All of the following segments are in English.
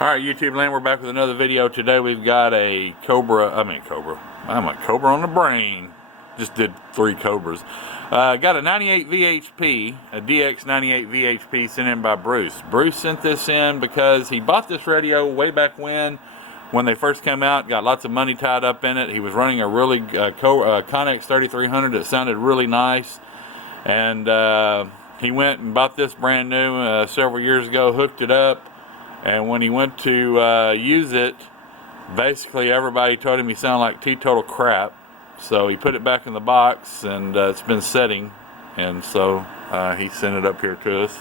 Alright, YouTube land, we're back with another video. Today we've got a Cobra on the brain. Just did 3 Cobras. Got a 98 VHP, a DX98 VHP sent in by Bruce. Bruce sent this in because he bought this radio way back when they first came out. Got lots of money tied up in it. He was running a really Connex 3300 that sounded really nice. And he went and bought this brand new several years ago, hooked it up. And when he went to use it, basically everybody told him he sounded like teetotal crap. So he put it back in the box, and it's been setting. And so he sent it up here to us.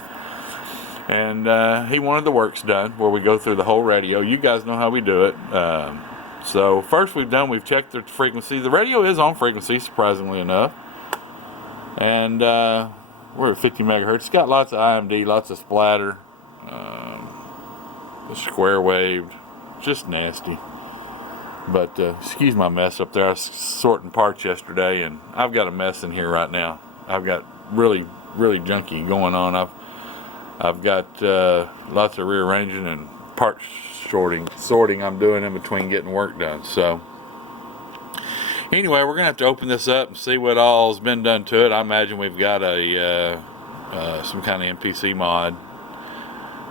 And he wanted the works done, where we go through the whole radio. You guys know how we do it. So first we've checked the frequency. The radio is on frequency, surprisingly enough. And we're at 50 megahertz. It's got lots of IMD, lots of splatter. Square waved, just nasty. But excuse my mess up there. I was sorting parts yesterday, and I've got a mess in here right now. I've got really junky going on. I've got lots of rearranging and part sorting I'm doing in between getting work done. So anyway, we're gonna have to open this up and see what all's been done to it. I imagine we've got a some kind of MPC mod,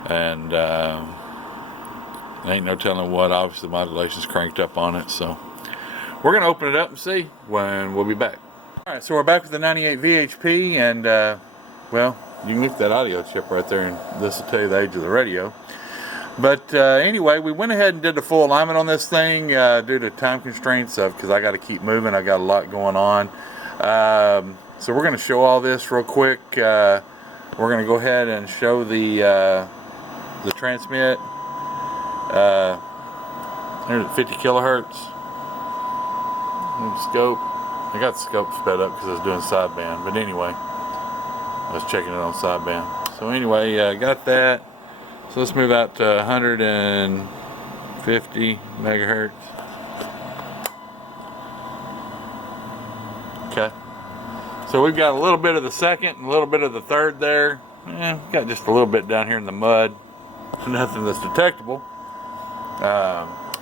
and ain't no telling what. Obviously the modulation's cranked up on it, so we're gonna open it up and see when we'll be back. Alright, so we're back with the 98 VHP, and well, you can look at that audio chip right there, and this will tell you the age of the radio. But anyway, we went ahead and did the full alignment on this thing due to time constraints, because I got to keep moving. I got a lot going on. So we're going to show all this real quick. We're going to go ahead and show the transmit. There's 50 kilohertz. Scope. I got the scope sped up because I was doing sideband, but anyway, I was checking it on sideband. So anyway, got that. So let's move out to 150 megahertz. Okay. So we've got a little bit of the second and a little bit of the third there. We've got just a little bit down here in the mud. Nothing that's detectable.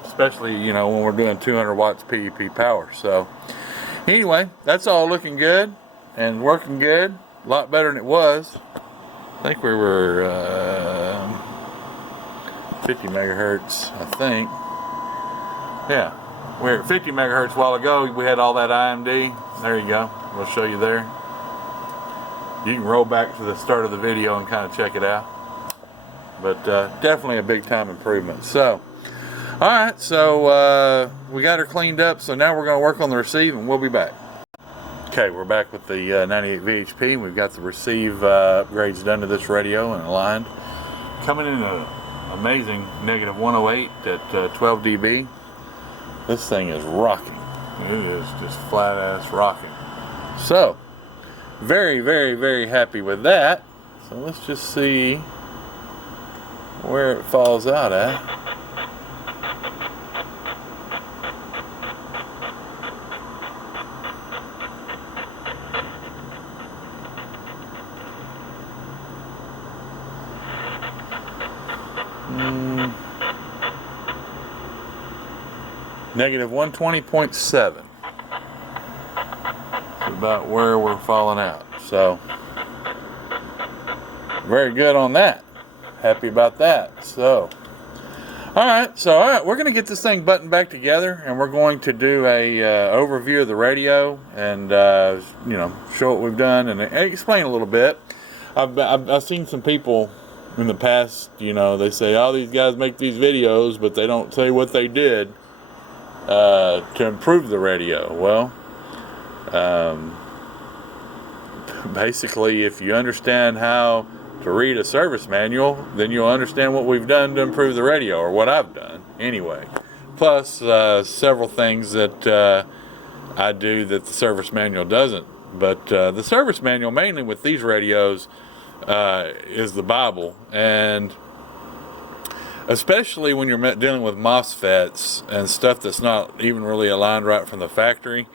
Especially, when we're doing 200 watts PEP power. So anyway, that's all looking good and working good. A lot better than it was. I think we were 50 megahertz, I think. Yeah, we were at 50 megahertz a while ago. We had all that IMD. There you go. We'll show you there. You can roll back to the start of the video and kind of check it out. But definitely a big time improvement. So alright, so we got her cleaned up, so now we're going to work on the receive, and we'll be back. Okay, we're back with the 98 VHP, and we've got the receive upgrades done to this radio and aligned. Coming in an amazing negative 108 at 12 dB. This thing is rocking. It is just flat ass rocking. So, very happy with that. So let's just see where it falls out at. Negative 120.7. About where we're falling out. So very good on that. Happy about that. So alright, we're going to get this thing buttoned back together, and we're going to do a overview of the radio, and show what we've done and explain a little bit. I've seen some people in the past, they say, oh, these guys make these videos, but they don't say what they did to improve the radio. Well, basically, if you understand how to read a service manual, then you'll understand what we've done to improve the radio, or what I've done anyway. Plus several things that I do that the service manual doesn't. But the service manual, mainly with these radios, is the Bible, and especially when you're dealing with MOSFETs and stuff that's not even really aligned right from the factory.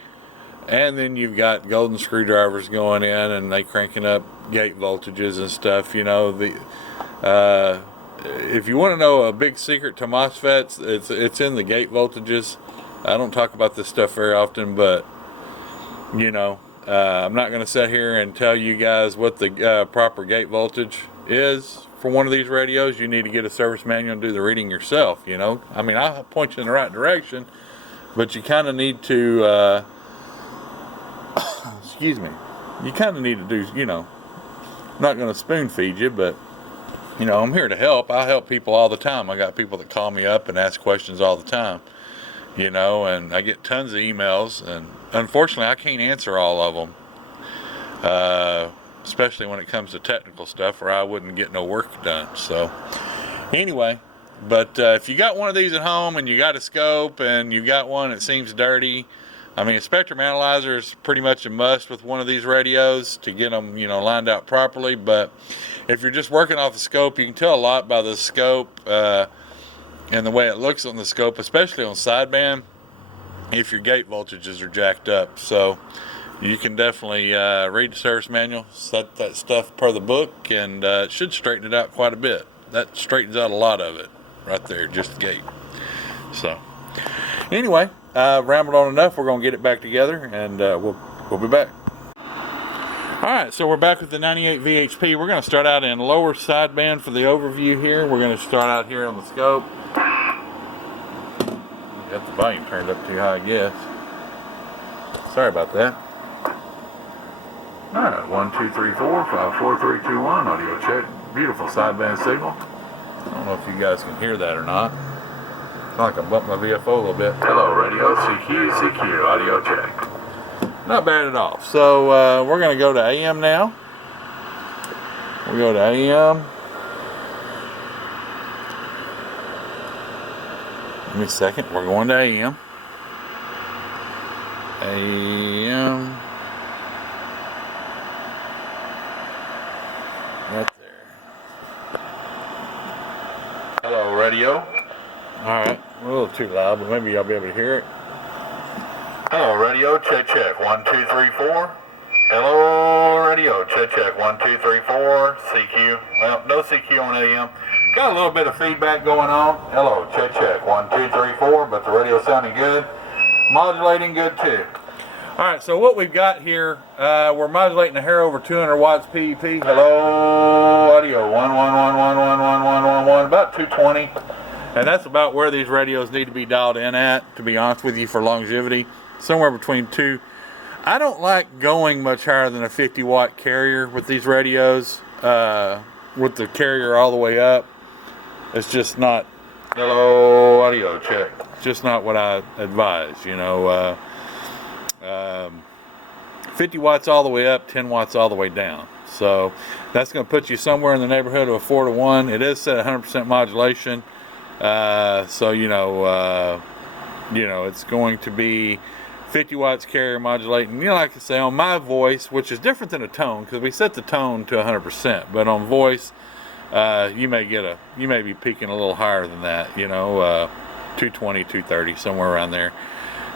And then you've got golden screwdrivers going in, and they cranking up gate voltages and stuff. if you want to know a big secret to MOSFETs, it's in the gate voltages. I don't talk about this stuff very often, but you know, I'm not going to sit here and tell you guys what the proper gate voltage is for one of these radios. You need to get a service manual and do the reading yourself, you know. I mean, I'll point you in the right direction, but you kind of need to, excuse me, you kind of need to do, you know, I'm not going to spoon feed you, but, you know, I'm here to help. I help people all the time. I got people that call me up and ask questions all the time, you know, and I get tons of emails, and unfortunately I can't answer all of them, especially when it comes to technical stuff, or I wouldn't get no work done. So anyway, but if you got one of these at home and you got a scope and you got one that seems dirty, I mean, a spectrum analyzer is pretty much a must with one of these radios to get them, you know, lined out properly. But if you're just working off the scope, you can tell a lot by the scope and the way it looks on the scope, especially on sideband, if your gate voltages are jacked up. So you can definitely read the service manual, set that stuff per the book, and it should straighten it out quite a bit. That straightens out a lot of it right there, just the gate. So anyway, rambled on enough. We're going to get it back together, and we'll be back. All right, so we're back with the 98 VHP. We're going to start out in lower sideband for the overview here. We're going to start out here on the scope. Got the volume turned up too high, I guess. Sorry about that. All right, 1, 2, 3, 4, 5, 4, 3, 2, 1. Audio check. Beautiful sideband signal. I don't know if you guys can hear that or not. It's like I bumped my VFO a little bit. Hello, radio. CQ. Audio check. Not bad at all. So we're going to go to AM now. We'll go to AM. Give me a second. We're going to AM. AM. Right there. Hello, radio. Alright. A little too loud, but maybe y'all be able to hear it. Hello, radio. Check, check. 1, 2, 3, 4. Hello, radio. Check, check. 1, 2, 3, 4. CQ. Well, no CQ on AM. Got a little bit of feedback going on. Hello, check, check. 1, 2, 3, 4, but the radio's sounding good. Modulating good too. Alright, so what we've got here, we're modulating a hair over 200 watts PEP. Hello, audio 1, 1, 1, 1, 1, 1, 1, 1, 1, about 220. And that's about where these radios need to be dialed in at, to be honest with you, for longevity. Somewhere between 2. I don't like going much higher than a 50 watt carrier with these radios, with the carrier all the way up. It's just not, hello, audio check. It's just not what I advise, you know. 50 watts all the way up, 10 watts all the way down. So that's going to put you somewhere in the neighborhood of a 4 to 1. It is set at 100% modulation. So, you know, it's going to be 50 watts carrier modulating. You know, like I say, on my voice, which is different than a tone, because we set the tone to 100%, but on voice, you may be peaking a little higher than that, you know, 220, 230, somewhere around there.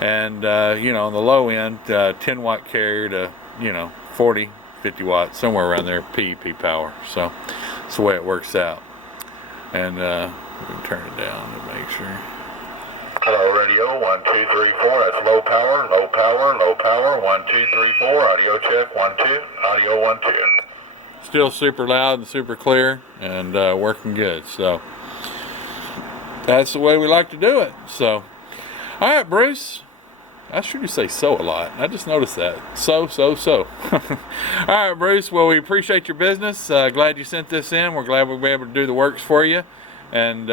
And, you know, on the low end, 10 watt carrier to, you know, 40, 50 watts, somewhere around there, PEP power. So that's the way it works out. And, we can turn it down to make sure. Hello, radio, 1, 2, 3, 4, that's low power, low power, low power, 1, 2, 3, 4, audio check, 1, 2, audio 1, 2. Still super loud and super clear, and working good. So that's the way we like to do it. So, all right, Bruce. I sure do say so a lot. I just noticed that. So. All right, Bruce. Well, we appreciate your business. Glad you sent this in. We're glad we'll be able to do the works for you. And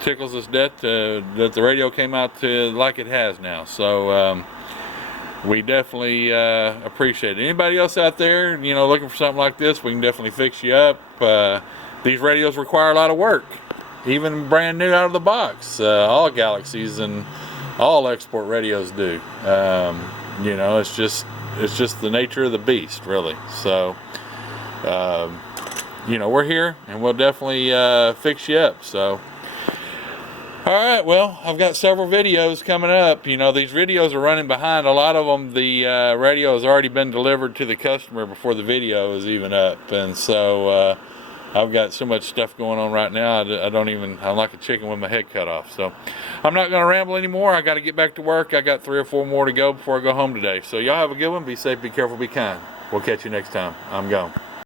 tickles us that the radio came out to like it has now. So we definitely appreciate it. Anybody else out there, you know, looking for something like this, we can definitely fix you up. These radios require a lot of work, even brand new out of the box. All Galaxies and all export radios do. You know, it's just the nature of the beast, really. So you know, we're here and we'll definitely fix you up. So all right, well, I've got several videos coming up. You know, these videos are running behind. A lot of them, the radio has already been delivered to the customer before the video is even up. And so I've got so much stuff going on right now, I'm like a chicken with my head cut off. So I'm not going to ramble anymore. I got to get back to work. I got 3 or 4 more to go before I go home today. So y'all have a good one. Be safe, be careful, be kind. We'll catch you next time. I'm gone.